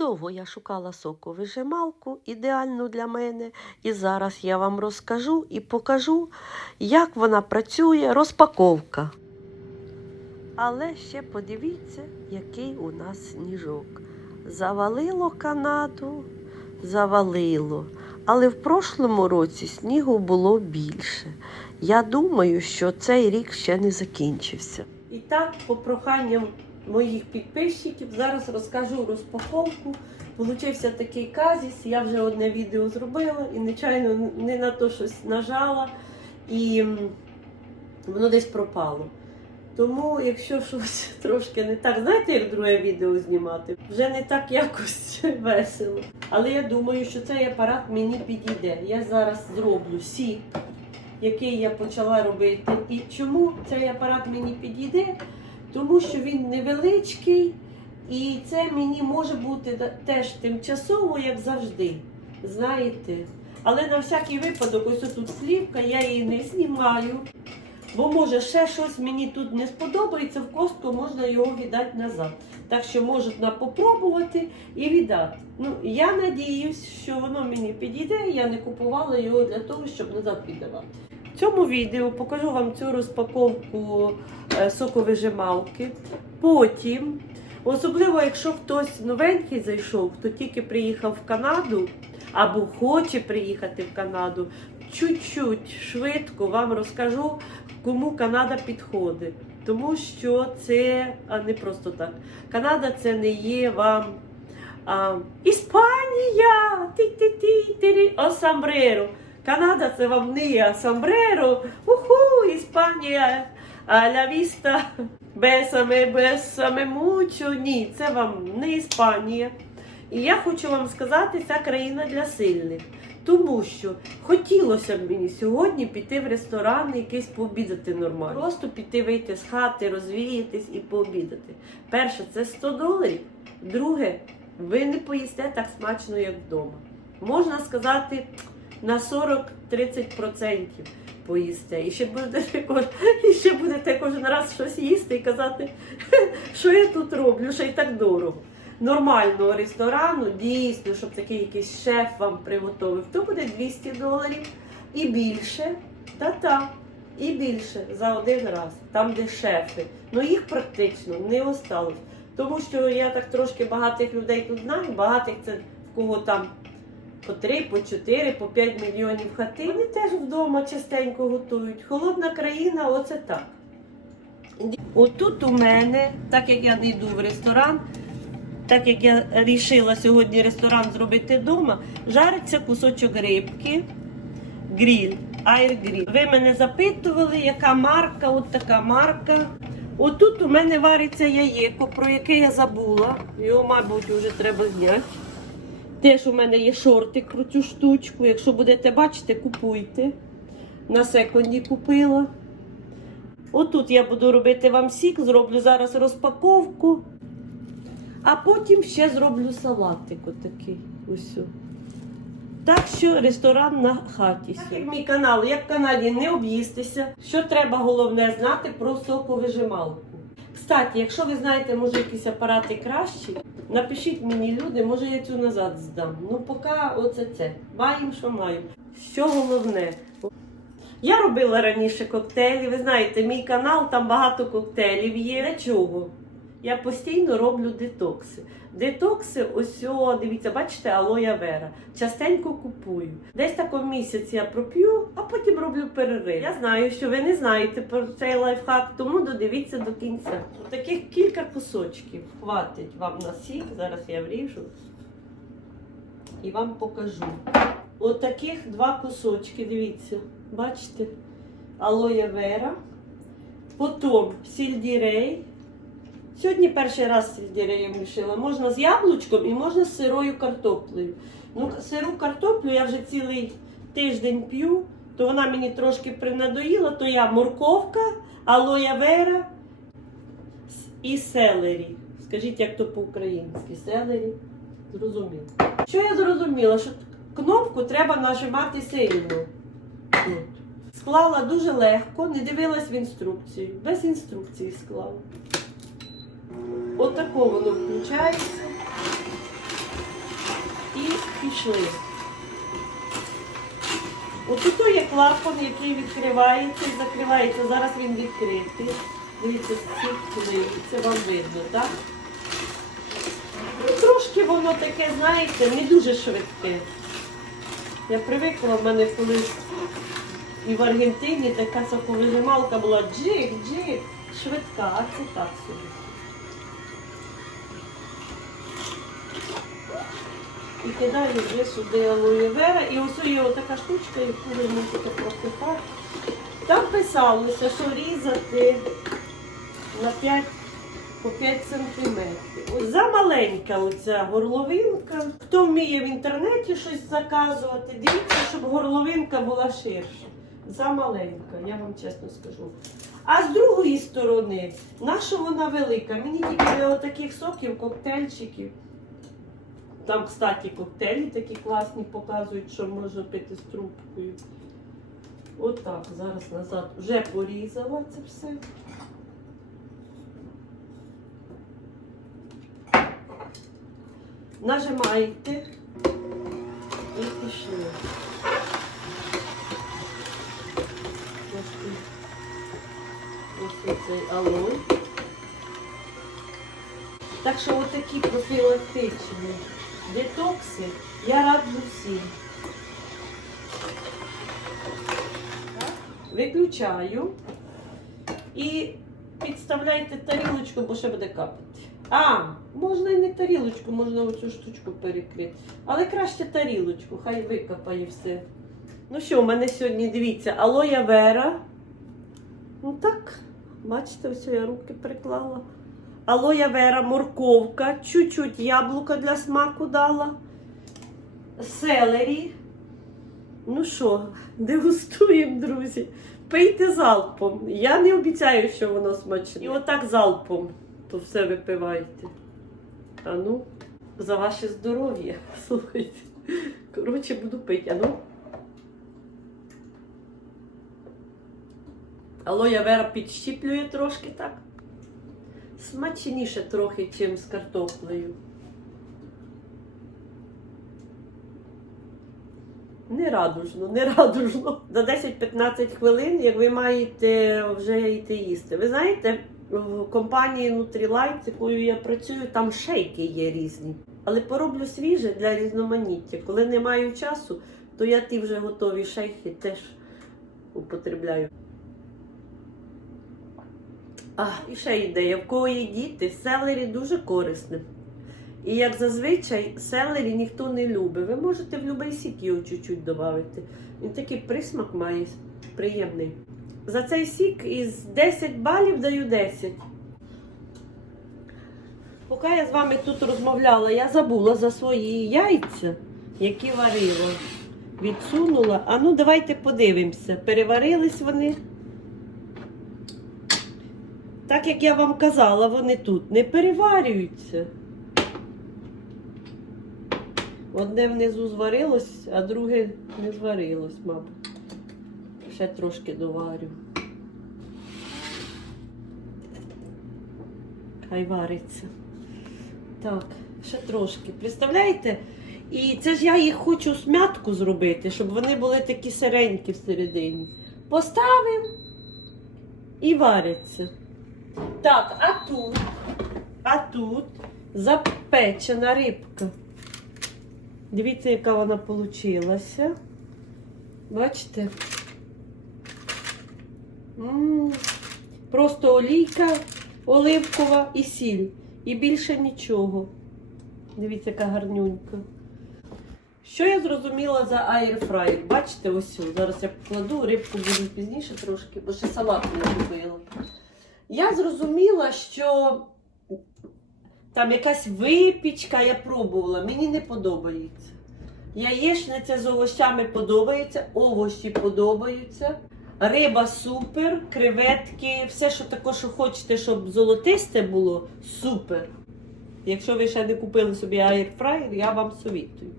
Довго я шукала соковижималку, ідеальну для мене, і зараз я вам розкажу і покажу, як вона працює, розпаковка. Але ще подивіться, який у нас сніжок. Завалило Канаду, завалило. Але в прошлому році снігу було більше. Я думаю, що цей рік ще не закінчився. І так, по проханням моїх підписчиків, зараз розкажу розпаковку. Получився такий казіс. Я вже одне відео зробила і нечайно не на то щось нажала, і воно десь пропало. Тому, якщо щось трошки не так, знаєте, як друге відео знімати, вже не так якось весело. Але я думаю, що цей апарат мені підійде. Я зараз зроблю сік, який я почала робити. І чому цей апарат мені підійде? Тому що він невеличкий, і це мені може бути теж тимчасово, як завжди. Знаєте. Але на всякий випадок, ось тут плівка, я її не знімаю. Бо може ще щось мені тут не сподобається, в костку можна його віддати назад. Так що можна попробувати і віддати. Ну, я надіюсь, що воно мені підійде. Я не купувала його для того, щоб назад віддавати. В цьому відео покажу вам цю розпаковку е, соковижималки. Потім, особливо, якщо хтось новенький зайшов, хто тільки приїхав в Канаду або хоче приїхати в Канаду, чуть-чуть швидко вам розкажу, кому Канада підходить. Тому що це а не просто так. Канада це не є вам а, Іспанія! Ти-ти-ти-ти-ри, Осамбреро. Канада це вам не є Уху, Іспанія, а ля віста, бесаме, бесаме мучо. Ні, це вам не Іспанія. І я хочу вам сказати, ця країна для сильних. Тому що хотілося б мені сьогодні піти в ресторан, якийсь пообідати нормально. Просто піти вийти з хати, розвіятись і пообідати. Перше, це 100 доларів. Друге, ви не поїсте так смачно, як вдома. Можна сказати, на 40-30% поїсте. І ще будете кож... і ще будете кожен раз щось їсти і казати, що я тут роблю, що й так дорого нормального ресторану, дійсно, щоб такий якийсь шеф вам приготовив, то буде 200 доларів і більше. Та-та, і більше за один раз, там, де шефи. Ну їх практично не осталось. Тому що я так трошки багатих людей тут знаю, багатих це в кого там по 3, по 4, по 5 мільйонів хати. Вони теж вдома частенько готують. Холодна країна, оце так. Отут у мене, так як я не йду в ресторан, так як я вирішила сьогодні ресторан зробити вдома, жариться кусочок рибки, гріль, айр-гріль. Ви мене запитували, яка марка, от така марка. Отут у мене вариться яєко, про яке я забула. Його, мабуть, вже треба зняти. Теж у мене є шортик про цю штучку. Якщо будете бачити, купуйте. На секунді купила. Отут я буду робити вам сік, зроблю зараз розпаковку. А потім ще зроблю салатик отакий. Ось. Так що ресторан на хаті. Так як мій канал, як в Канаді не об'їстися. Що треба головне знати про соковижималку. Кстати, якщо ви знаєте, може якісь апарати кращі, напишіть мені люди, може я цю назад здам. Ну поки оце це. Маємо, що маємо. Що головне? Я робила раніше коктейлі. Ви знаєте, мій канал, там багато коктейлів є. Для чого? Я постійно роблю детокси. Детокси, ось, о, дивіться, бачите, алоя вера. Частенько купую. Десь тако місяць я проп'ю, а потім роблю перерив. Я знаю, що ви не знаєте про цей лайфхак, тому додивіться до кінця. Таких кілька кусочків хватить вам на сік. Зараз я вріжу і вам покажу. Отаких два кусочки, дивіться, бачите? Алоя вера. Потім сільдірей. Сьогодні перший раз сельдереєм рішила. Можна з яблучком і можна з сирою картоплею. Ну, сиру картоплю я вже цілий тиждень п'ю, то вона мені трошки принадоїла, то я морковка, алоя вера і селері. Скажіть, як то по-українськи? Селері. Зрозуміло. Що я зрозуміла? Що кнопку треба нажимати сильно. Склала дуже легко, не дивилась в інструкцію. Без інструкції склала. Отако воно включається. І пішли. Ось тут є клапан, який відкривається і закривається. Зараз він відкритий. Дивіться, стік це вам видно, так? Трошки воно таке, знаєте, не дуже швидке. Я привикла в мене колись і в Аргентині така соковижималка була джик, джик, швидка, а це так собі. І кидаю вже сюди алоє вера. І ось є така штучка, яку ви можете просипати. Там писалося, що різати на 5 по 5 сантиметрів. Ось замаленька оця горловинка. Хто вміє в інтернеті щось заказувати, дивіться, щоб горловинка була ширша. Замаленька, я вам чесно скажу. А з другої сторони, наша вона велика? Мені тільки для таких соків, коктейльчиків. Там, кстати, коктейлі такі класні показують, що можна пити з трубкою. Отак, зараз назад вже порізала це все. Нажимаєте і пішли. Ось цей алой. Так що отакі профілактичні детокси я раджу всім. Виключаю і підставляйте тарілочку, бо ще буде капати. А, можна і не тарілочку, можна оцю штучку перекрити. Але краще тарілочку, хай викопає все. Ну що, у мене сьогодні, дивіться, алоя вера. Ну так, бачите, ось я руки приклала. Алоя вера, морковка, чуть-чуть яблука для смаку дала. Селері. Ну що, дегустуємо, друзі. Пийте залпом. Я не обіцяю, що воно смачне. І отак залпом то все випивайте. А ну, за ваше здоров'я. Слухайте. Коротше, буду пити. А ну. Алоя вера підщіплює трошки так. Смачніше трохи, ніж з картоплею. Не радужно, не радужно. За 10-15 хвилин, як ви маєте вже йти їсти. Ви знаєте, в компанії Nutrilite, якою я працюю, там шейки є різні. Але пороблю свіже для різноманіття. Коли не маю часу, то я ті вже готові шейки теж употребляю. А, і ще ідея, в кого є діти, селері дуже корисним. І як зазвичай, селері ніхто не любить. Ви можете в будь-який сік його чуть-чуть додати. Він такий присмак має приємний. За цей сік із 10 балів даю 10. Поки я з вами тут розмовляла, я забула за свої яйця, які варила. Відсунула. А ну давайте подивимося. Переварились вони. Так як я вам казала, вони тут не переварюються. Одне внизу зварилось, а друге не зварилось, мабуть. Ще трошки доварю. Хай вариться. Так, ще трошки. Представляєте? І це ж я їх хочу смятку зробити, щоб вони були такі сиренькі всередині. Поставив і варяться. Так, а тут, а тут запечена рибка. Дивіться, яка вона получилася. Бачите? М, Просто олійка оливкова і сіль. І більше нічого. Дивіться, яка гарнюнька. Що я зрозуміла за аерфрайер? Бачите, ось. Зараз я покладу, рибку буду пізніше трошки, бо ще салат не купила. Я зрозуміла, що там якась випічка я пробувала, мені не подобається. Яєчниця з овощами подобається, овощі подобаються. Риба супер, креветки, все, що таке, що хочете, щоб золотисте було, супер. Якщо ви ще не купили собі аерфрайер, я вам совітую.